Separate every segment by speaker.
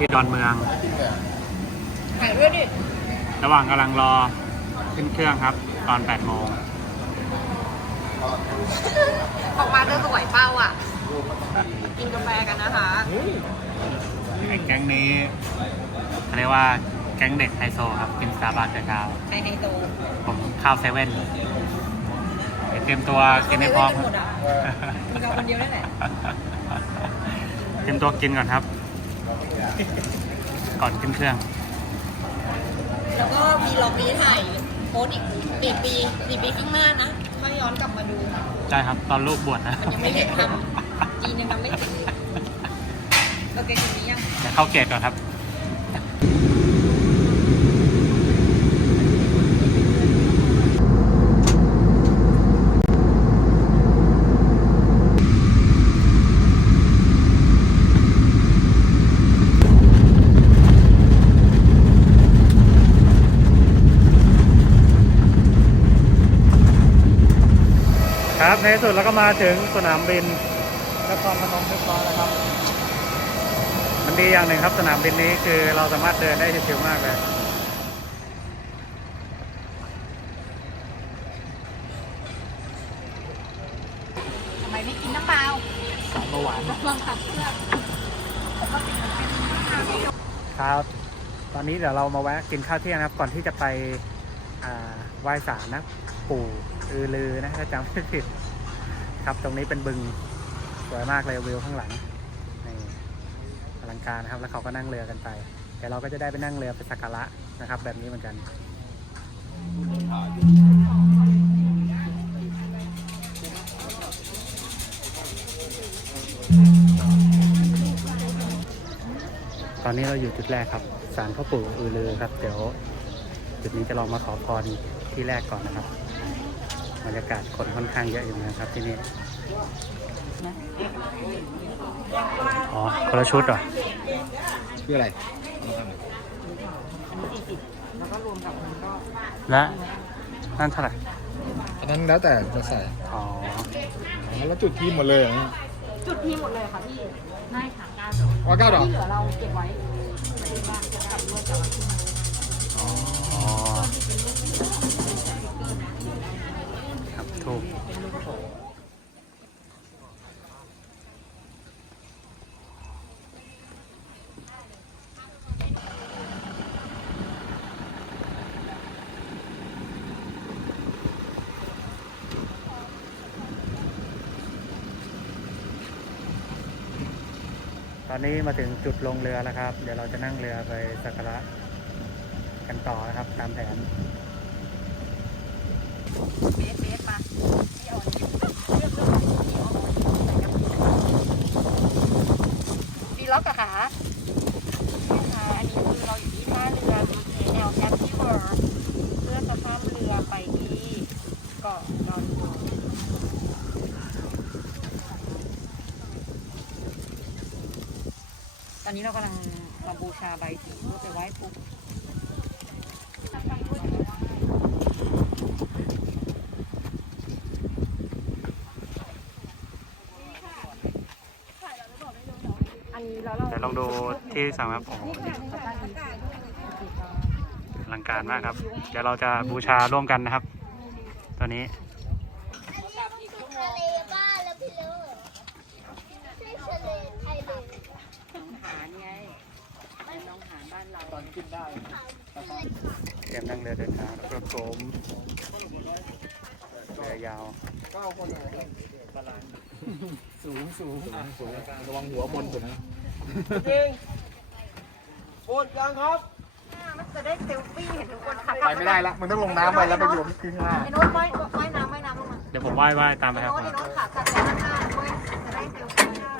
Speaker 1: ครับเช้านี้ที่ดอนเมือง
Speaker 2: ถ่ายด้วยดิ
Speaker 1: ระหว่างกำลังรอขึ้นเครื่องครับ ตอน 8 โมง
Speaker 2: ออกมาจะสวยเป้าอะ กินกาแฟกันนะคะ
Speaker 1: ไอ้แก๊งนี้เขาเรียกว่าแก๊งเด็กไฮโซครับ กินสตาร์บัคแต่เช้า
Speaker 2: ใครไฮโซ
Speaker 1: ผมข้าวเซเว่นเดี๋ยวเตรียมตัวกินให้พร้อม
Speaker 2: หมดอะมีเราคนเดียวนั่นแหละ
Speaker 1: เตรียมตัวกินก่อนครับ ก่อนขึ้นเครื่อง
Speaker 2: แล้วก็มีล็อกนี้ถ่ายโพสต์อีกสี่ปีสี่ปีข้างหน้านะถ้าย้อนกลับมาดู
Speaker 1: ใช่ครับ ตอนลูกบวชนะ
Speaker 2: มันยังไม่เห็นทำจีนยังทำไม่เสร็จเลยโอเคคนนี้ยัง
Speaker 1: เดี๋ยวเข้าเกตก่อนครับ ในที่สุดเราก็มาถึงสนามบินนครพนมเรียบร้อยแล้วครับ มันดีอย่างหนึ่งครับสนามบินนี้คือเราสามารถเดินได้ชิวๆมากเลย
Speaker 2: ทำไมไม่กินน้ำเปล่า
Speaker 1: เมื่อวาน
Speaker 2: ลองขับเครื่องปกติมันเป็นข้าวที่
Speaker 1: ครับ ตอนนี้เดี๋ยวเรามาแวะกินข้าวเที่ยงนะครับ ก่อนที่จะไปอ่าไหว้ศาลนะ ปู่อือลือนะถ้าจำไม่ผิด ครับตรงนี้เป็นบึงสวยมากเลยวิวข้างหลังนี่อลังการนะครับ แล้วเขาก็นั่งเรือกันไปเดี๋ยวเราก็จะได้ไปนั่งเรือไปสักการะนะครับ แบบนี้เหมือนกันตอนนี้เราอยู่จุดแรกครับศาลพ่อปู่อือลือครับ เดี๋ยว จุดนี้จะลองมาขอพรที่แรกก่อนนะครับ บรรยากาศคนค่อนข้างเยอะอยู่นะครับที่นี่อ๋อคนละชุดเหรอ
Speaker 3: คืออะไร
Speaker 2: แล้วก็รวมกับมันก็
Speaker 1: และนั่นเท่าไหร่
Speaker 3: อันนั้นแล้วแต่จะใส่
Speaker 1: อ๋อ
Speaker 3: แล้วจุดที่หมดเลยเหรอ
Speaker 2: จุดที่หมดเลยค่ะพี่ได้ค่ะก้าว
Speaker 3: อ๋อเก้าดอก
Speaker 2: ที่เหลือเราเก็บไว้ที่บ้านจะกลับด้วยกับ
Speaker 1: อ๋อครับ ถูกตอนนี้มาถึงจุดลงเรือแล้วครับ เดี๋ยวเราจะนั่งเรือไปสักการะกันต่อนะครับ ตามแผน
Speaker 2: เบสเบสมาที่เอาเลือกเลือกดีล็อกอะค่ะนี่ค่ะอันนี้คือเราอยู่ที่ท่าเรือ BKL Happy World เพื่อจะข้ามเรือไปที่เกาะดอนเมืองตอนนี้เรากำลังมาบูชาใบสีเพื่อไปไหว้ปุ๊บ อันนี้แล้วเรา
Speaker 1: เดี๋ยวลองดูที่สั่งครับโอ้โหอลังการมากครับ เดี๋ยวเราจะบูชาร่วมกันนะครับ ตัวนี้
Speaker 4: ทะเลบ้านแล้วพี่เลอใช่ทะเลไทยเลย
Speaker 2: หาไงน้องหาบ้านเรา
Speaker 3: ตอนขึ้นได้
Speaker 1: เตรียมนั่งเรือเดินทางแล้วก็โกมเรือยาว
Speaker 3: เก้าคนเลยสูงสูงสูงระวังหัวบนผมนะ
Speaker 2: มันจะได้เซลฟี่เห็นทุกคนขับ
Speaker 3: ไปไม่ได้ละมันต้องลงน้ำไปแล้วไปอยู่ที่ข้างล่าง
Speaker 2: ไอ้โน้ตว่ายว่ายน้ำว่ายน้ำลงมา
Speaker 1: เดี๋ยวผมว่ายว่ายตามไป
Speaker 2: ไอ้
Speaker 1: ครับ
Speaker 2: โน้ต
Speaker 1: ผม
Speaker 2: ไอ้โน้ตขาขัดแต่ข้างหน้าเว้ยจะได้เซลฟี่ได้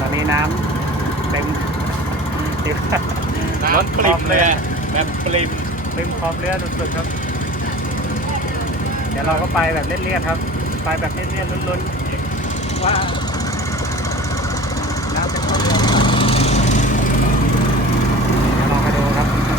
Speaker 1: ตอนนี้น้ำเต็มรถปริมเลยแบบปริมปริมขอบเรือสุดๆครับ เดี๋ยวเราก็ไปแบบเลี่ยนๆครับ ไปแบบเลี่นๆลุ้นๆว่าน้ำเป็นเท่าเรือเดี๋ยวลองไปดูครับ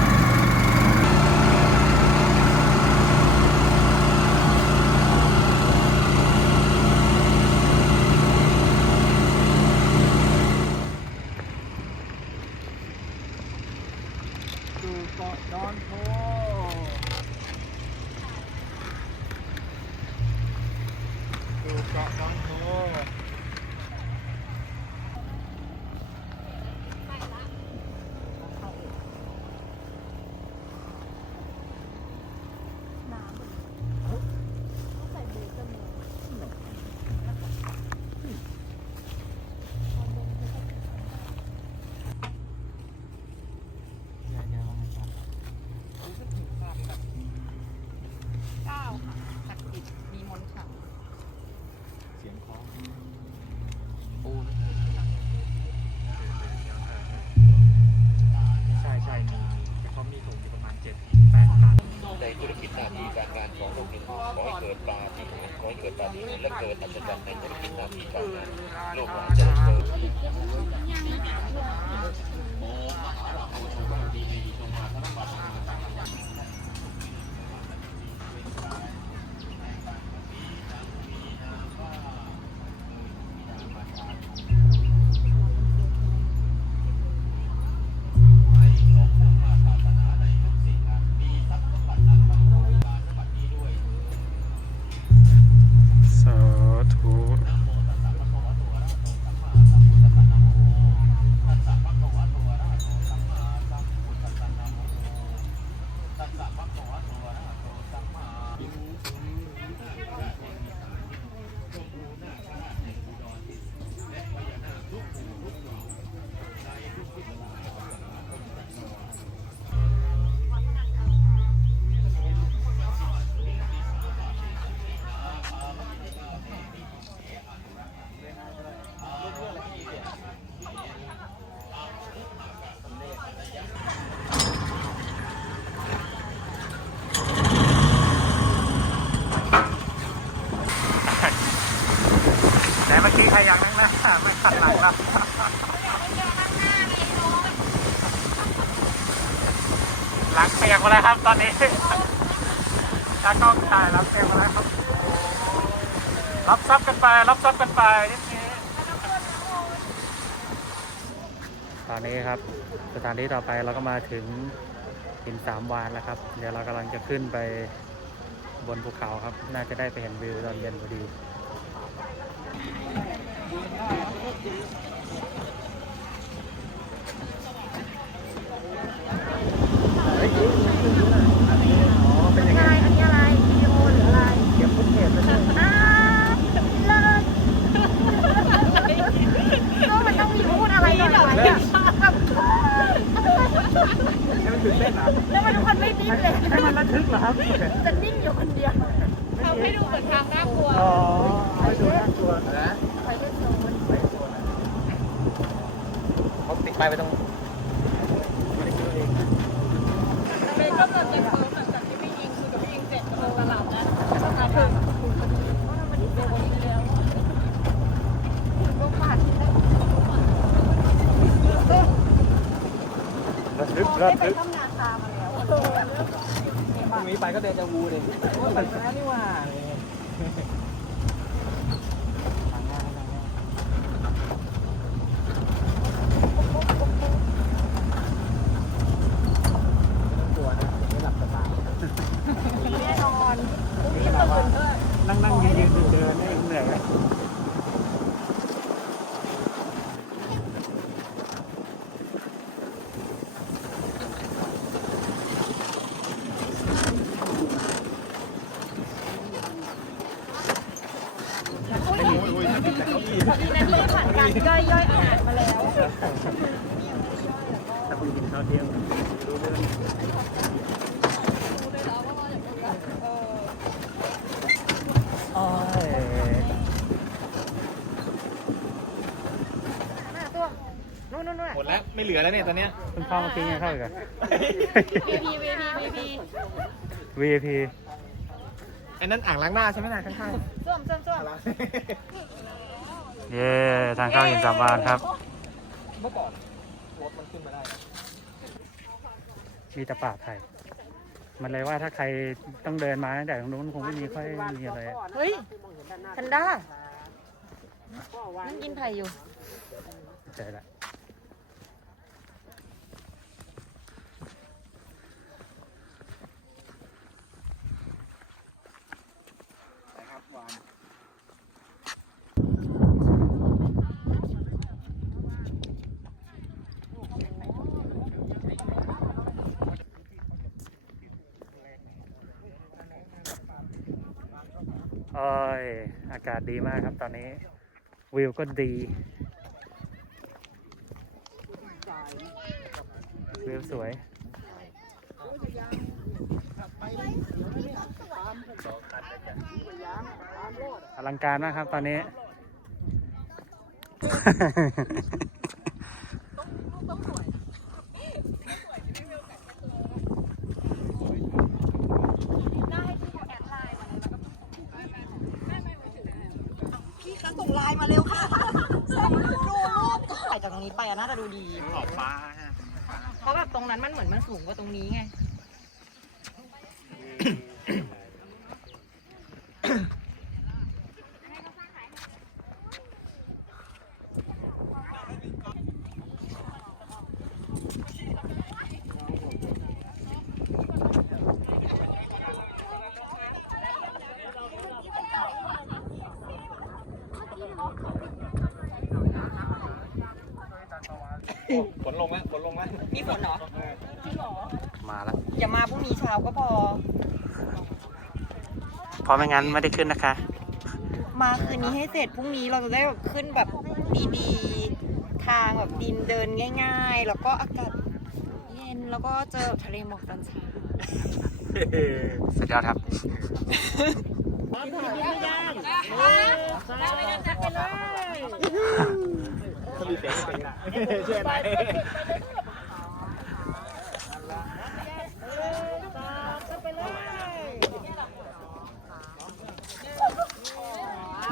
Speaker 3: กาะบางโพ
Speaker 2: เก้าค่ะศักดิ์สิทธิ์มีมนต์ขลัง
Speaker 3: เสียงคล้อง
Speaker 1: ใช่ใช่มีแต่เขามีถุงอยู่ประมาณเจ็ดแปดตัน
Speaker 5: ในธุรกิจหน้าที่การงานของลูกหนึ่งขอให้เกิดปาฏิหาริย์ขอให้เกิดปาฏิหาริย์และเกิดอัศจรในธุรกิจหน้าที่การ หลั
Speaker 1: งเปียกมาแล้วครับตอนนี้ตากล้องถ่ายรับเปียกมาแล้วครับ รับซับกันไป รับซับกันไปนิดนี้ตอนนี้ครับ สถานที่ต่อไปเราก็มาถึงหินสามวานแล้วครับ เดี๋ยวเรากำลังจะขึ้นไปบนภูเขาครับ น่าจะได้ไปเห็นวิวตอนเย็นพอดี
Speaker 2: อะไรอันนี้อะไรวิดีโอหรืออะไร
Speaker 1: เก็บฟุตเทจไว้ด้วย
Speaker 2: อ้าวเลิศก็มันต้องมีพูดอะไรหน่อยไหมอะแบบ
Speaker 1: ให้มันตื่นเต้นเหรอ
Speaker 2: แล้วมันทุกคนไม่ดิ้นเลย
Speaker 1: ให้มันระทึกเหรอครับ
Speaker 2: จะนิ่งอยู่คนเดียวทำให้ดูเหมือนทางน่ากลัว
Speaker 1: อ๋อไม่ดูน่ากลัวนะ
Speaker 2: ไปเล่นโซน
Speaker 1: เขาติดป้ายไว้ตรง
Speaker 2: เมย์ก็เกิดเจ็บเพิ่มหลังจากที่พี่ยิงคือกับพี่ยิงเสร็จกำลังตลาดนะมาถึงคุณพอดีว่ามันดีเซลไปแล้วก็ผ่านที่แล้ว
Speaker 1: ระทึกระ
Speaker 2: ไม่ไป
Speaker 1: ทึก
Speaker 2: ทำงานตามมาแล้ว
Speaker 3: พรุ่งนี้ไปก็เดจาวูเลยโอ้ยแต่แล้วนี่ว่า
Speaker 1: กลัวนะไม่หลับสบาย
Speaker 2: แน่นอนพรุ่งนี้ตื่นด้วย
Speaker 1: นั่งนั่งยืนยืนเดินได้เหนื่อยไหม
Speaker 2: ดีนะที่ผ่านการ ย่อยย่อยอาหารมาแล้ว
Speaker 1: ถ้าคุณกินข้าวเที่ยงรู้เรื่องโอ้ย
Speaker 2: หน้าตัวนู่นนู่นนู่น
Speaker 3: หมดแล้วไม่เหลือแล้วเนี่ยตอนเนี้ย
Speaker 1: คุณพ่อมากินยังเข้าอีกอะ
Speaker 2: VP VP VP
Speaker 1: VIP
Speaker 3: ไอ้นั่นอ่างล้างหน้าใช่ไหมน่ะข้าง
Speaker 2: ส้วมส้วมส้วม
Speaker 3: ๆ
Speaker 1: เย้ทางเข้าหินสามวานครับ
Speaker 3: เมื่อก่อนรถมันขึ้นมาได้นะ
Speaker 1: มีแต่ป่าไผ่มันเลยว่าถ้าใครต้องเดินมาตั้งแต่ตรงนู้นคงไม่มีค่อยมีอะไรอะ
Speaker 2: เฮ้ยแพนด้านั่งกินไผ่อยู่
Speaker 1: ใจละ
Speaker 3: ครับวาน โอ้
Speaker 1: ย อากาศดีมากครับตอนนี้ วิวก็ดี วิวสวย อลังการมากครับตอนนี้
Speaker 2: พี่คะส่งไลน์มาเร็วค่ะดูรูปถ่าย จากตรงนี้ไปอะน่าจะดูดี
Speaker 3: ขอบฟ้าฮะ
Speaker 2: เพราะแบบตรงนั้นมันเหมือนมันสูงกว่าตรงนี้ไง
Speaker 3: ลงแล้วฝนลงแล้ว
Speaker 2: มีฝนเหรอ
Speaker 1: มาแล้ว
Speaker 2: อย่ามาพรุ่งนี้เช้าก็พอ
Speaker 1: เพราะไม่งั้นไม่ได้ขึ้นนะคะ
Speaker 2: มาคืนนี้ให้เสร็จพรุ่งนี้เราจะได้แบบขึ้นแบบดีๆ ทางแบบดินเดินง่าย ๆ แล้วก็อากาศเย็นแล้วก็เจอทะเลหมอกตอนเช้า
Speaker 1: สุดยอดครับ
Speaker 3: ถ้ามีเสียงเป็นะเชื่อไหม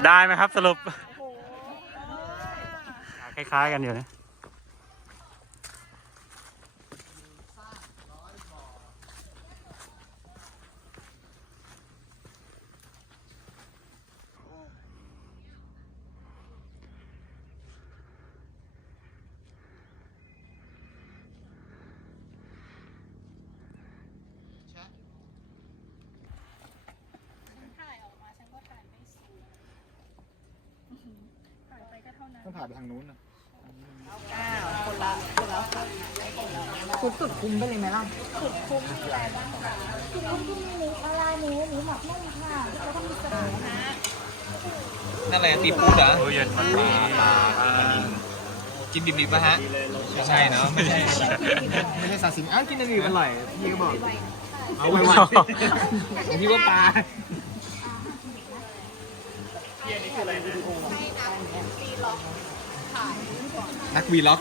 Speaker 1: ได้ไหมครับสรุป คล้ายๆกันอยู่นะ
Speaker 3: ต้องผ่านไปทางนู้นนะ
Speaker 2: เก้าคนละคนละคุ้มสุดคุ้มไปเลยไหมล่ะ
Speaker 4: คุณลูกที่มีหมูปลาหมูหมูหมักนุ่มค่ะแล้วก็มีสลัด
Speaker 3: นั่นอะไรตีปูดเหรอ
Speaker 1: โอ้ยเย็นมันดี
Speaker 3: กินดิบๆป่ะฮะไม่ใช่เนาะไม่ใช่ไม่ใช่ซาซิมิอ้าวกินดิบๆอร่อยพี่ก็บอกเอาไวๆพี่ว่าปลา นักวีล็อก